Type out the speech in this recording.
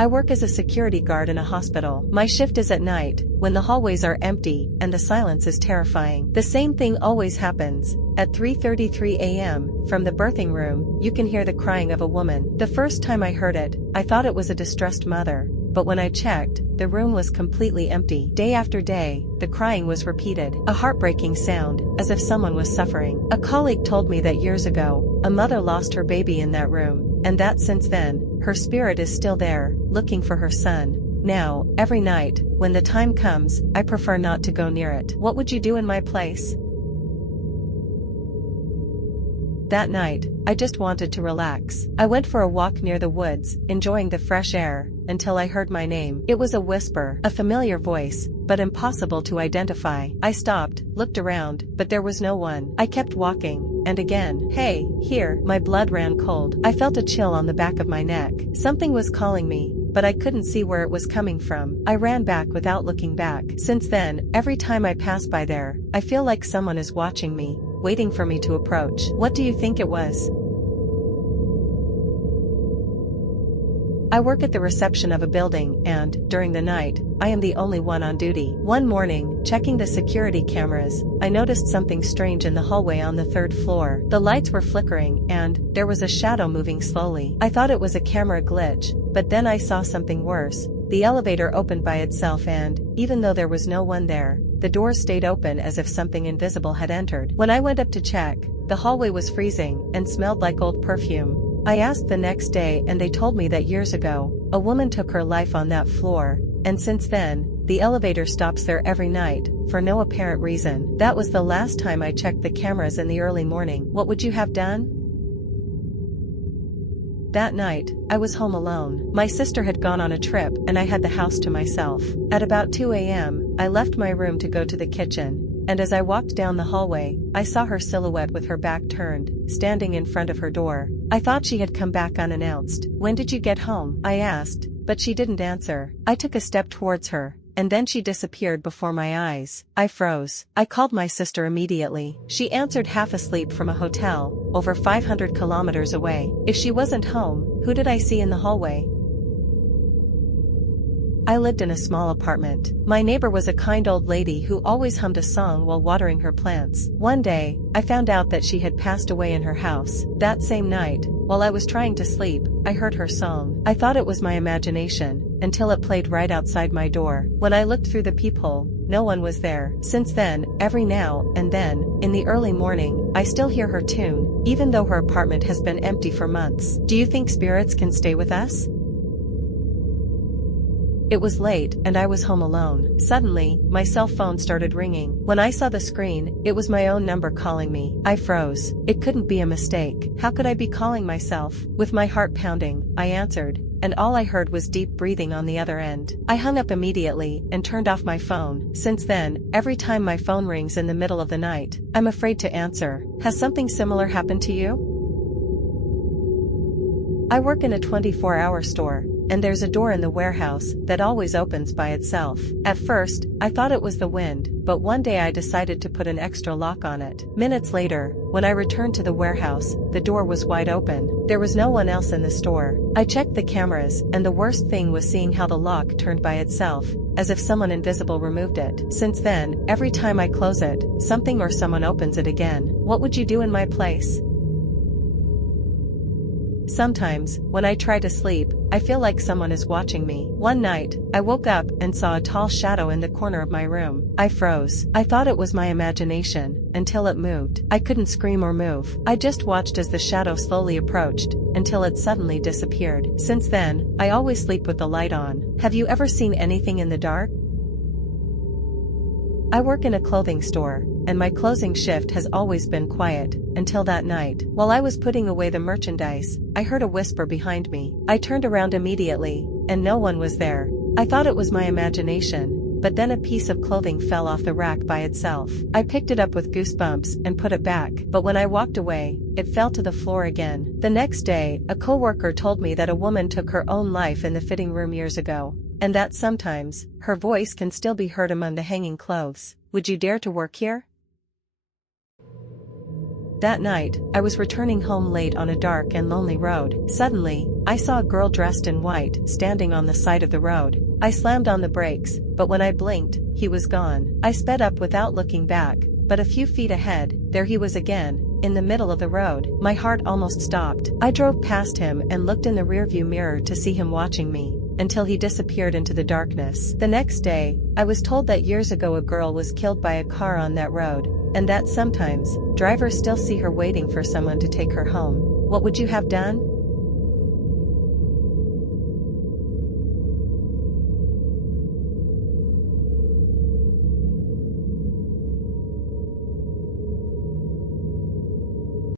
I work as a security guard in a hospital. My shift is at night, when the hallways are empty and the silence is terrifying. The same thing always happens. At 3:33 a.m., from the birthing room, you can hear the crying of a woman. The first time I heard it, I thought it was a distressed mother. But when I checked, the room was completely empty. Day after day, the crying was repeated. A heartbreaking sound, as if someone was suffering. A colleague told me that years ago, a mother lost her baby in that room, and that since then, her spirit is still there, looking for her son. Now, every night, when the time comes, I prefer not to go near it. What would you do in my place? That night, I just wanted to relax. I went for a walk near the woods, enjoying the fresh air, until I heard my name. It was a whisper, a familiar voice, but impossible to identify. I stopped, looked around, but there was no one. I kept walking, and again, "Hey, here." My blood ran cold. I felt a chill on the back of my neck. Something was calling me, but I couldn't see where it was coming from. I ran back without looking back. Since then, every time I pass by there, I feel like someone is watching me, waiting for me to approach. What do you think it was? I work at the reception of a building and, during the night, I am the only one on duty. One morning, checking the security cameras, I noticed something strange in the hallway on the third floor. The lights were flickering and there was a shadow moving slowly. I thought it was a camera glitch, but then I saw something worse. The elevator opened by itself and, even though there was no one there, the doors stayed open as if something invisible had entered. When I went up to check, the hallway was freezing and smelled like old perfume. I asked the next day and they told me that years ago, a woman took her life on that floor, and since then, the elevator stops there every night, for no apparent reason. That was the last time I checked the cameras in the early morning. What would you have done? That night, I was home alone. My sister had gone on a trip and I had the house to myself. At about 2 a.m., I left my room to go to the kitchen. And as I walked down the hallway, I saw her silhouette with her back turned, standing in front of her door. I thought she had come back unannounced. "When did you get home?" I asked, but she didn't answer. I took a step towards her, and then she disappeared before my eyes. I froze. I called my sister immediately. She answered half asleep from a hotel, over 500 kilometers away. If she wasn't home, who did I see in the hallway? I lived in a small apartment. My neighbor was a kind old lady who always hummed a song while watering her plants. One day, I found out that she had passed away in her house. That same night, while I was trying to sleep, I heard her song. I thought it was my imagination, until it played right outside my door. When I looked through the peephole, no one was there. Since then, every now and then, in the early morning, I still hear her tune, even though her apartment has been empty for months. Do you think spirits can stay with us? It was late and I was home alone. Suddenly, my cell phone started ringing. When I saw the screen, it was my own number calling me. I froze. It couldn't be a mistake. How could I be calling myself? With my heart pounding, I answered, and all I heard was deep breathing on the other end. I hung up immediately and turned off my phone. Since then, every time my phone rings in the middle of the night, I'm afraid to answer. Has something similar happened to you? I work in a 24-hour store, and there's a door in the warehouse that always opens by itself. At first, I thought it was the wind, but one day I decided to put an extra lock on it. Minutes later, when I returned to the warehouse, the door was wide open. There was no one else in the store. I checked the cameras, and the worst thing was seeing how the lock turned by itself, as if someone invisible removed it. Since then, every time I close it, something or someone opens it again. What would you do in my place? Sometimes, when I try to sleep, I feel like someone is watching me. One night, I woke up and saw a tall shadow in the corner of my room. I froze. I thought it was my imagination, until it moved. I couldn't scream or move. I just watched as the shadow slowly approached, until it suddenly disappeared. Since then, I always sleep with the light on. Have you ever seen anything in the dark? I work in a clothing store, and my closing shift has always been quiet, until that night. While I was putting away the merchandise, I heard a whisper behind me. I turned around immediately, and no one was there. I thought it was my imagination, but then a piece of clothing fell off the rack by itself. I picked it up with goosebumps and put it back, but when I walked away, it fell to the floor again. The next day, a coworker told me that a woman took her own life in the fitting room years ago, and that sometimes, her voice can still be heard among the hanging clothes. Would you dare to work here? That night, I was returning home late on a dark and lonely road. Suddenly, I saw a girl dressed in white standing on the side of the road. I slammed on the brakes, but when I blinked, he was gone. I sped up without looking back, but a few feet ahead, there he was again, in the middle of the road. My heart almost stopped. I drove past him and looked in the rearview mirror to see him watching me, until he disappeared into the darkness. The next day, I was told that years ago a girl was killed by a car on that road, and that sometimes, drivers still see her waiting for someone to take her home. What would you have done?